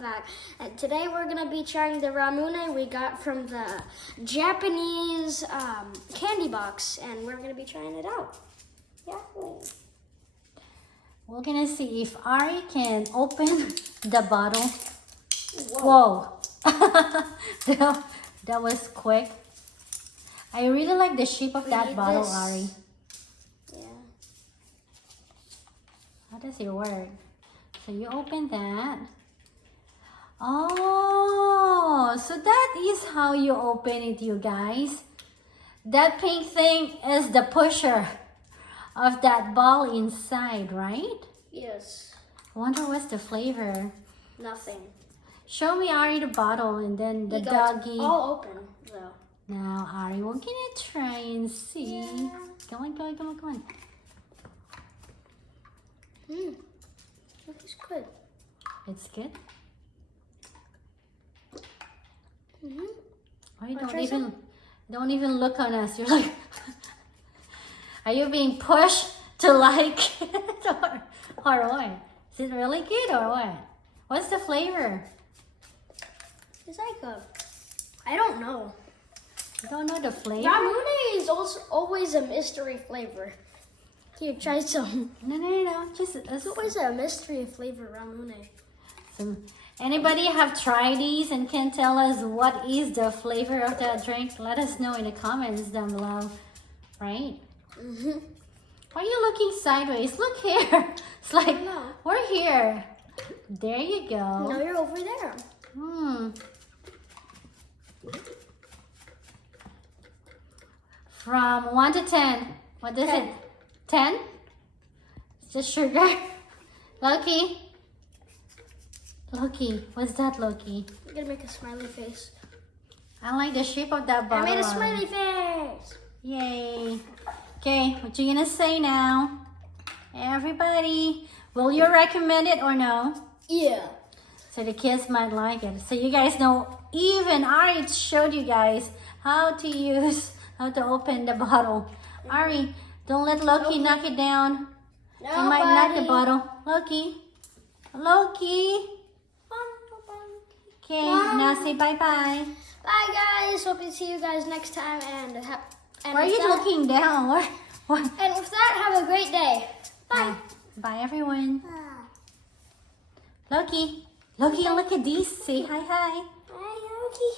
welcome back. And today we're gonna be trying the Ramune we got from the Japanese candy box, and we're gonna be trying it out. Yeah. We're gonna see if Ari can open the bottle. Whoa. that was quick. I really like the shape of that bottle, Ari. Yeah. How does it work? So you open that. Oh, so that is how you open it, you guys. That pink thing is the pusher of that ball inside, right? Yes. I wonder what's the flavor. Nothing. Show me, Ari, the bottle and then the doggy. All open though. Now, Ari, we're gonna try and see. Yeah. Come on, come on, come on, come on. Looks good. It's good. Oh, you don't even look on us. You're like, are you being pushed to like it or what? Is it really good or what? What's the flavor? It's like I don't know. You don't know the flavor? Ramune is also always a mystery flavor. Here, try some. No. It's always a mystery flavor, Ramune. So, anybody have tried these and can tell us what is the flavor of that drink? Let us know in the comments down below, right? Why are you looking sideways? Look here. It's like, we're here. There you go. No, you're over there. From 1 to 10, what is it? 10? It's just sugar. Loki, what's that, Loki? I'm gonna make a smiley face. I like the shape of that bottle. I made a smiley face. Yay. Okay, what you gonna say now? Everybody, will you recommend it or no? Yeah. So the kids might like it. So you guys know, even Ari showed you guys how to open the bottle. Ari, don't let Loki knock it down. He might knock the bottle. Loki. Okay, now say bye-bye. Bye, guys. Hope to see you guys next time. And Why are you looking down? What? And with that, have a great day. Bye. Bye, everyone. Loki, look at these. Say hi. Hi, Loki.